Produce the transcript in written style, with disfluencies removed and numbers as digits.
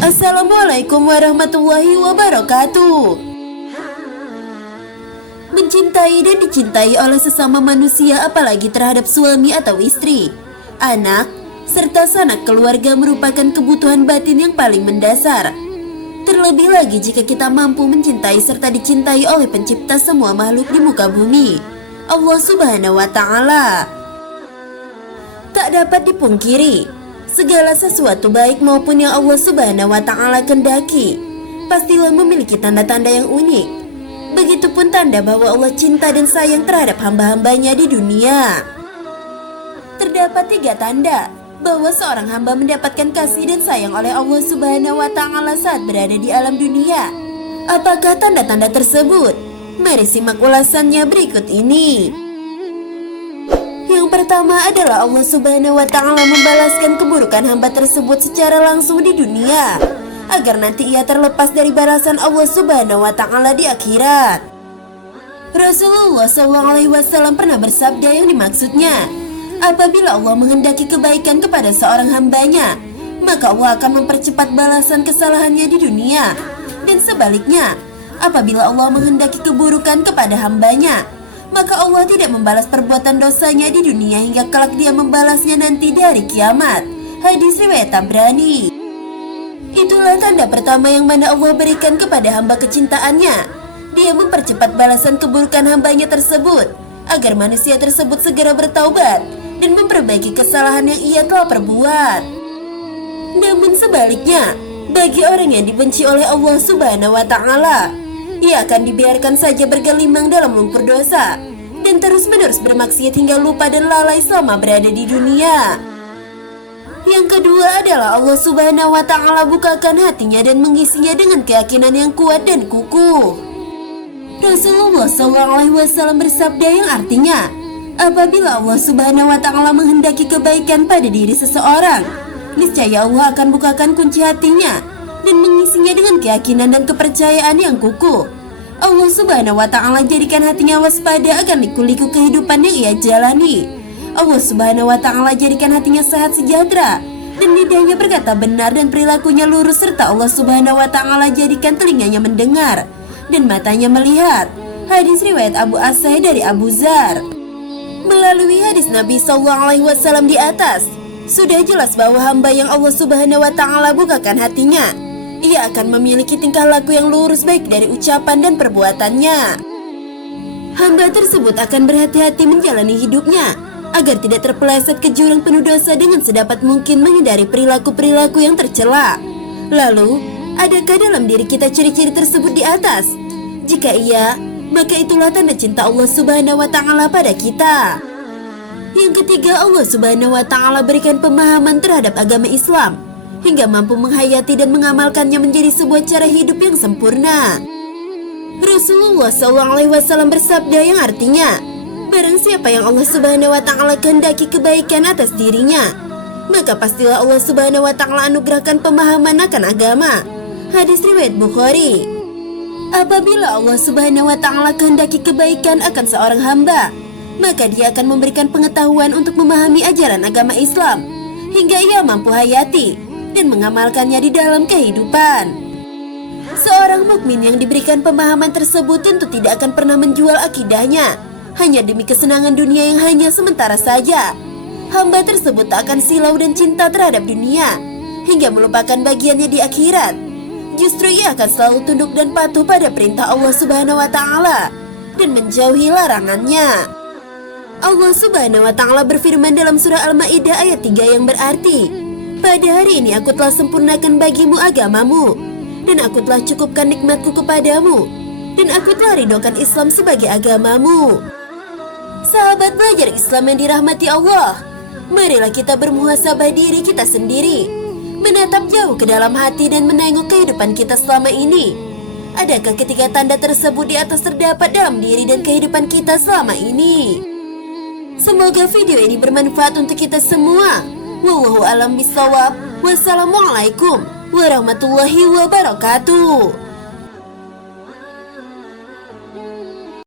Assalamualaikum warahmatullahi wabarakatuh. Mencintai dan dicintai oleh sesama manusia, apalagi terhadap suami atau istri, anak, serta sanak keluarga merupakan kebutuhan batin yang paling mendasar. Terlebih lagi jika kita mampu mencintai serta dicintai oleh pencipta semua makhluk di muka bumi, Allah Subhanahu wa Ta'ala. Tak dapat dipungkiri, segala sesuatu baik maupun yang Allah Subhanahu wa Ta'ala kehendaki pastilah memiliki tanda-tanda yang unik. Begitupun tanda bahwa Allah cinta dan sayang terhadap hamba-hambanya di dunia. Terdapat 3 tanda bahwa seorang hamba mendapatkan kasih dan sayang oleh Allah Subhanahu wa Ta'ala saat berada di alam dunia. Apakah tanda-tanda tersebut? Mari simak ulasannya berikut ini. Yang pertama adalah Allah Subhanahu wa Ta'ala membalaskan keburukan hamba tersebut secara langsung di dunia, agar nanti ia terlepas dari balasan Allah Subhanahu wa Ta'ala di akhirat. Rasulullah SAW pernah bersabda yang dimaksudnya, apabila Allah menghendaki kebaikan kepada seorang hambanya, maka Allah akan mempercepat balasan kesalahannya di dunia. Dan sebaliknya, apabila Allah menghendaki keburukan kepada hambanya, maka Allah tidak membalas perbuatan dosanya di dunia hingga kelak dia membalasnya nanti di hari kiamat. Hadis riwayat Tabrani. Itulah tanda pertama yang mana Allah berikan kepada hamba kecintaannya. Dia mempercepat balasan keburukan hambanya tersebut, agar manusia tersebut segera bertaubat dan memperbaiki kesalahan yang ia telah perbuat. Namun sebaliknya, bagi orang yang dibenci oleh Allah Subhanahu wa Ta'ala, ia akan dibiarkan saja bergelimang dalam lumpur dosa dan terus-menerus bermaksiat hingga lupa dan lalai selama berada di dunia. Yang kedua adalah Allah Subhanahu wa Ta'ala bukakan hatinya dan mengisinya dengan keyakinan yang kuat dan kukuh. Rasulullah SAW bersabda yang artinya, apabila Allah Subhanahu wa Ta'ala menghendaki kebaikan pada diri seseorang, niscaya Allah akan bukakan kunci hatinya dan mengisinya dengan keyakinan dan kepercayaan yang kukuh. Allah Subhanahu wa Ta'ala jadikan hatinya waspada akan liku-liku kehidupan yang ia jalani. Allah Subhanahu wa Ta'ala jadikan hatinya sehat sejahtera dan lidahnya berkata benar dan perilakunya lurus, serta Allah Subhanahu wa Ta'ala jadikan telinganya mendengar dan matanya melihat. Hadis riwayat Abu Asai dari Abu Zar. Melalui hadis Nabi SAW di atas, sudah jelas bahwa hamba yang Allah Subhanahu wa Ta'ala bukakan hatinya, ia akan memiliki tingkah laku yang lurus baik dari ucapan dan perbuatannya. Hamba tersebut akan berhati-hati menjalani hidupnya agar tidak terpeleset ke jurang penuh dosa dengan sedapat mungkin menghindari perilaku-perilaku yang tercela. Lalu, adakah dalam diri kita ciri-ciri tersebut di atas? Jika iya, maka itulah tanda cinta Allah Subhanahu wa Ta'ala pada kita. Yang ketiga, Allah Subhanahu wa Ta'ala berikan pemahaman terhadap agama Islam hingga mampu menghayati dan mengamalkannya menjadi sebuah cara hidup yang sempurna. Rasulullah SAW bersabda yang artinya, barang siapa yang Allah Subhanahu wa Ta'ala kehendaki kebaikan atas dirinya, maka pastilah Allah Subhanahu wa Ta'ala anugerahkan pemahaman akan agama. Hadis riwayat Bukhari. Apabila Allah Subhanahu wa Ta'ala kehendaki kebaikan akan seorang hamba, maka dia akan memberikan pengetahuan untuk memahami ajaran agama Islam hingga ia mampu hayati dan mengamalkannya di dalam kehidupan. Seorang mukmin yang diberikan pemahaman tersebut tentu tidak akan pernah menjual akidahnya hanya demi kesenangan dunia yang hanya sementara saja. Hamba tersebut tak akan silau dan cinta terhadap dunia hingga melupakan bagiannya di akhirat. Justru ia akan selalu tunduk dan patuh pada perintah Allah Subhanahu wa Ta'ala dan menjauhi larangannya. Allah Subhanahu wa Ta'ala berfirman dalam surah Al-Maidah ayat 3 yang berarti, pada hari ini aku telah sempurnakan bagimu agamamu, dan aku telah cukupkan nikmatku kepadamu, dan aku telah ridhokan Islam sebagai agamamu. Sahabat belajar Islam yang dirahmati Allah, marilah kita bermuhasabah diri kita sendiri, menatap jauh ke dalam hati dan menengok kehidupan kita selama ini. Adakah ketiga tanda tersebut di atas terdapat dalam diri dan kehidupan kita selama ini? Semoga video ini bermanfaat untuk kita semua. Wallahu a'lam bishawab. Wassalamualaikum warahmatullahi wabarakatuh.